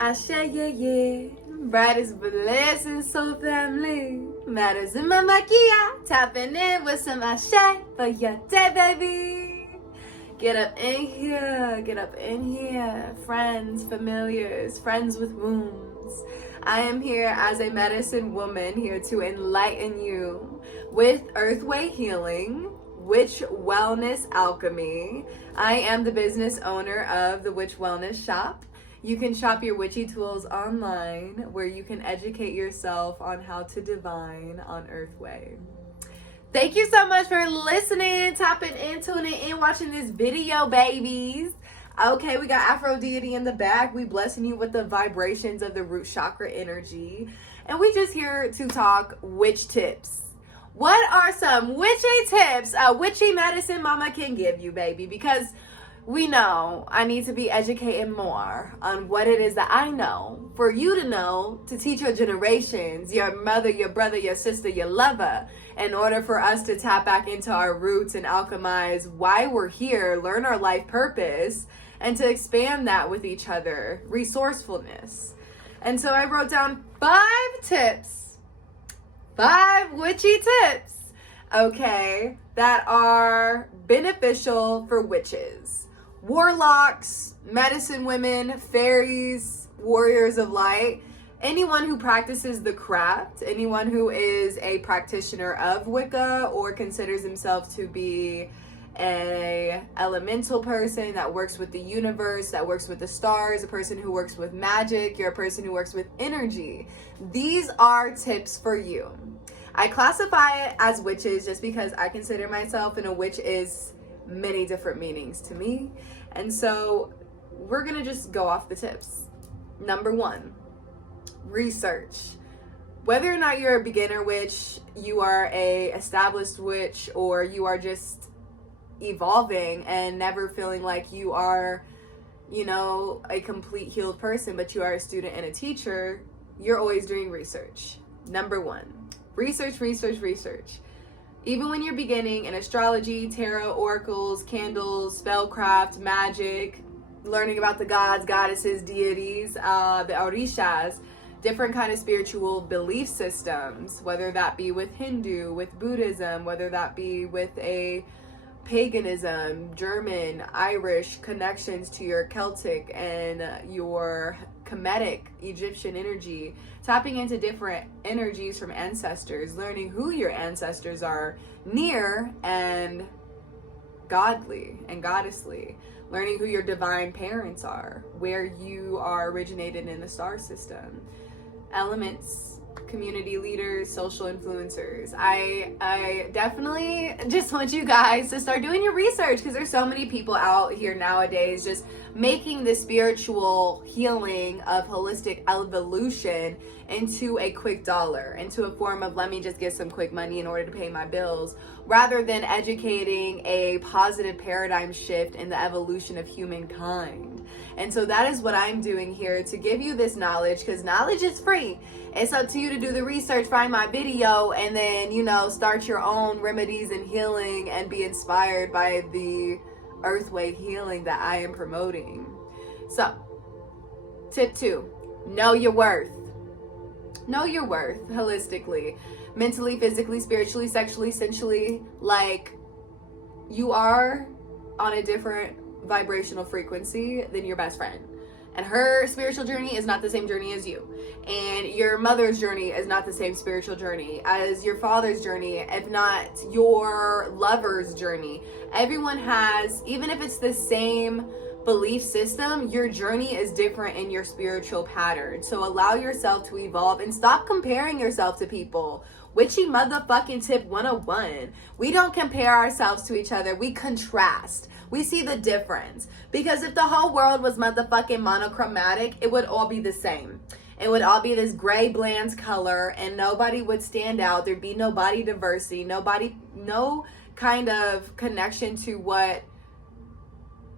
Ashe, yeah, yeah. Brightest blessings, soul family. Matters in my maquilla. Tapping in with some ashe for your day, baby. Get up in here. Get up in here. Friends, familiars, friends with wounds. I am here as a medicine woman, here to enlighten you with earthway healing, witch wellness alchemy. I am the business owner of the Witch Wellness Shop. You can shop your witchy tools online, where you can educate yourself on how to divine on Earthway. Thank you so much for listening, tapping in, tuning in, watching this video, babies. Okay, we got Afro Deity in the back. We blessing you with the vibrations of the root chakra energy. And we just here to talk witch tips. What are some witchy tips a witchy medicine mama can give you, baby? Because we know I need to be educating more on what it is that I know for you to know, to teach your generations, your mother, your brother, your sister, your lover, in order for us to tap back into our roots and alchemize why we're here, learn our life purpose, and to expand that with each other, resourcefulness. And so I wrote down 5 tips, 5 witchy tips, okay, that are beneficial for witches. Warlocks, medicine women, fairies, warriors of light, anyone who practices the craft, anyone who is a practitioner of Wicca or considers themselves to be a elemental person that works with the universe, that works with the stars, a person who works with magic, you're a person who works with energy. These are tips for you. I classify it as witches just because I consider myself, and a witch is many different meanings to me. And so we're gonna just go off the tips. Number 1, research. Whether or not you're a beginner witch, you are a established witch, or you are just evolving and never feeling like you are, a complete healed person, but you are a student and a teacher, you're always doing research. Number 1, research, research, research. Even when you're beginning in astrology, tarot, oracles, candles, spellcraft, magic, learning about the gods, goddesses, deities, the orishas, different kind of spiritual belief systems, whether that be with Hindu, with Buddhism, whether that be with a paganism, German, Irish connections to your Celtic and your Kemetic Egyptian energy, tapping into different energies from ancestors, learning who your ancestors are, near and godly and goddessly, learning who your divine parents are, where you are originated in the star system, elements, community leaders, social influencers. I definitely just want you guys to start doing your research, because there's so many people out here nowadays just making the spiritual healing of holistic evolution into a quick dollar, into a form of let me just get some quick money in order to pay my bills, rather than educating a positive paradigm shift in the evolution of humankind. And so that is what I'm doing here, to give you this knowledge, because knowledge is free. It's up to you to do the research, find my video, and then, start your own remedies and healing and be inspired by the earthway healing that I am promoting. So, tip 2, know your worth. Know your worth holistically, mentally, physically, spiritually, sexually, sensually. Like, you are on a different vibrational frequency than your best friend, and her spiritual journey is not the same journey as you, and your mother's journey is not the same spiritual journey as your father's journey, if not your lover's journey. Everyone has, even if it's the same belief system, your journey is different in your spiritual pattern. So allow yourself to evolve and stop comparing yourself to people. Witchy motherfucking tip 101. We don't compare ourselves to each other. We contrast. We see the difference. Because if the whole world was motherfucking monochromatic, it would all be the same. It would all be this gray, bland color, and nobody would stand out. There'd be no body diversity, no kind of connection to what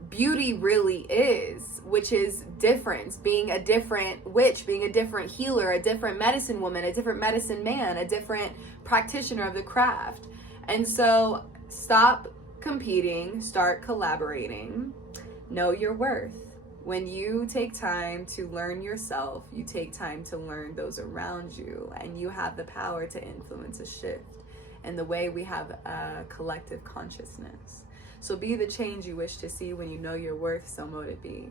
beauty really is, which is difference, being a different witch, being a different healer, a different medicine woman, a different medicine man, a different practitioner of the craft. And so stop competing, start collaborating. Know your worth. When you take time to learn yourself, you take time to learn those around you, and you have the power to influence a shift in the way we have a collective consciousness. So be the change you wish to see. When you know your worth, so mote it be.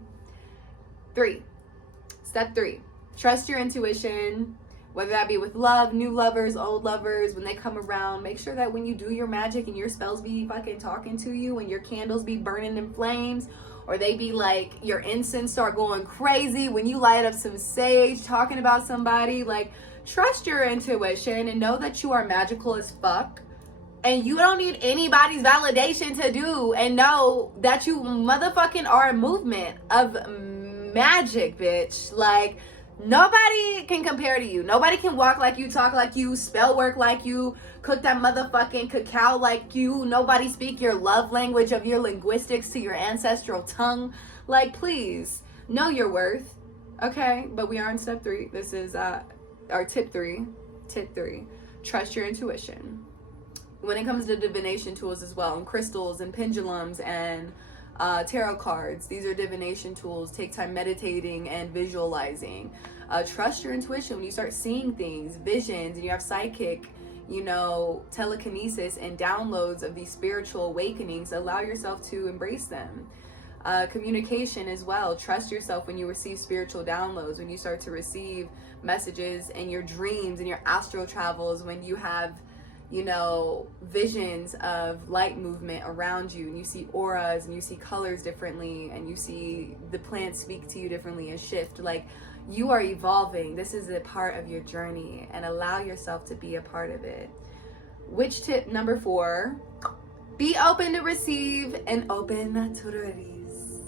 Step 3, trust your intuition, whether that be with love, new lovers, old lovers. When they come around, make sure that when you do your magic and your spells be fucking talking to you, and your candles be burning in flames, or they be like, your incense start going crazy when you light up some sage talking about somebody, like, trust your intuition and know that you are magical as fuck. And you don't need anybody's validation to do, and know that you motherfucking are a movement of magic, bitch. Like, nobody can compare to you. Nobody can walk like you, talk like you, spell work like you, cook that motherfucking cacao like you. Nobody speak your love language of your linguistics to your ancestral tongue. Like, please, know your worth. Okay, but we are on step 3. This is our tip 3. Tip 3, trust your intuition. When it comes to divination tools as well, and crystals and pendulums and tarot cards, these are divination tools. Take time meditating and visualizing. Trust your intuition. When you start seeing things, visions, and you have psychic, telekinesis and downloads of these spiritual awakenings, allow yourself to embrace them. Communication as well. Trust yourself when you receive spiritual downloads, when you start to receive messages in your dreams and your astral travels, when you have visions of light movement around you, and you see auras, and you see colors differently, and you see the plants speak to you differently and shift. Like, you are evolving. This is a part of your journey, and allow yourself to be a part of it. Witch tip number 4, be open to receive and open to release.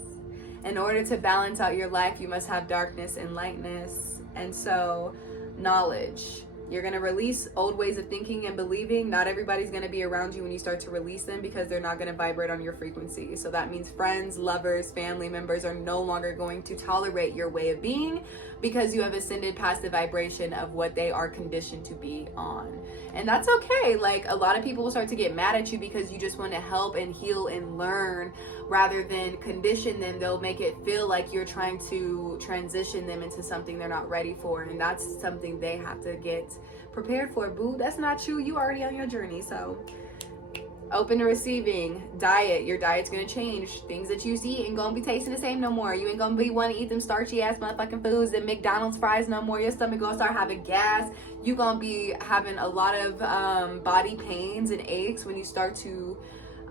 In order to balance out your life, you must have darkness and lightness. And so, knowledge. You're going to release old ways of thinking and believing. Not everybody's going to be around you when you start to release them, because they're not going to vibrate on your frequency. So that means friends, lovers, family members are no longer going to tolerate your way of being, because you have ascended past the vibration of what they are conditioned to be on. And that's okay. Like, a lot of people will start to get mad at you because you just want to help and heal and learn rather than condition them. They'll make it feel like you're trying to transition them into something they're not ready for, and that's something they have to get prepared for. Boo, that's not you. You already on your journey. So open to receiving. Diet. Your diet's gonna change. Things that you eat ain't gonna be tasting the same no more. You ain't gonna be wanting to eat them starchy ass motherfucking foods, them McDonald's fries no more. Your stomach gonna start having gas. You gonna be having a lot of body pains and aches when you start to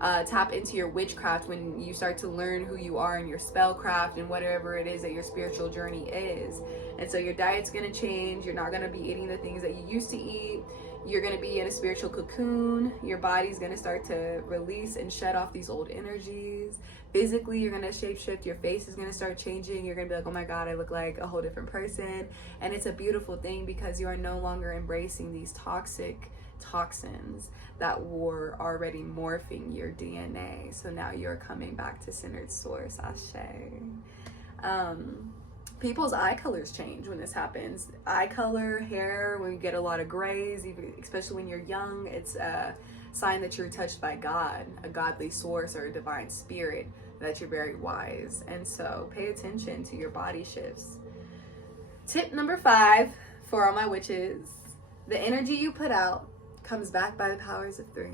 tap into your witchcraft, when you start to learn who you are in your spellcraft and whatever it is that your spiritual journey is. And so your diet's going to change. You're not going to be eating the things that you used to eat. You're going to be in a spiritual cocoon. Your body's going to start to release and shed off these old energies. Physically, you're going to shapeshift. Your face is going to start changing. You're going to be like, oh my God, I look like a whole different person. And it's a beautiful thing, because you are no longer embracing these toxic toxins that were already morphing your DNA. So now you're coming back to centered source. Ashe. People's eye colors change when this happens. Eye color, hair, when you get a lot of grays, even, especially when you're young, it's a sign that you're touched by God, a godly source or a divine spirit, that you're very wise. And so pay attention to your body shifts. Tip number 5 for all my witches: the energy you put out comes back by the powers of 3,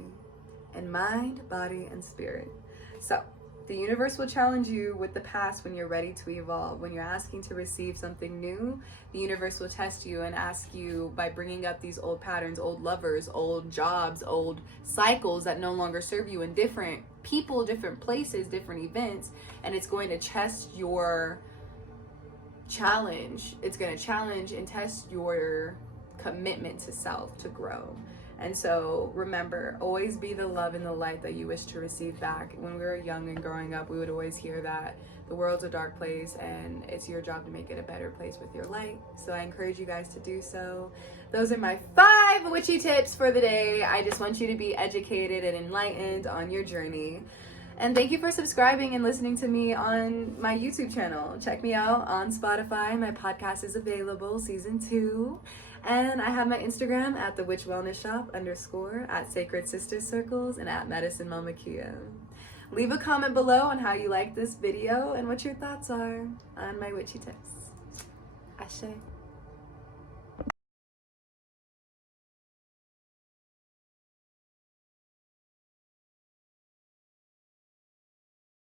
and mind, body, and spirit. So the universe will challenge you with the past when you're ready to evolve. When you're asking to receive something new, the universe will test you and ask you by bringing up these old patterns, old lovers, old jobs, old cycles that no longer serve you, in different people, different places, different events. And it's going to test your challenge. It's going to challenge and test your commitment to self, to grow. And so remember, always be the love and the light that you wish to receive back. When we were young and growing up, we would always hear that the world's a dark place and it's your job to make it a better place with your light. So I encourage you guys to do so. Those are my 5 witchy tips for the day. I just want you to be educated and enlightened on your journey. And thank you for subscribing and listening to me on my YouTube channel. Check me out on Spotify. My podcast is available, season 2. And I have my Instagram at @thewitchwellnessshop_, at Sacred Sister Circles, and at Medicine Mama Kia. Leave a comment below on how you like this video and what your thoughts are on my witchy tips. Ashe.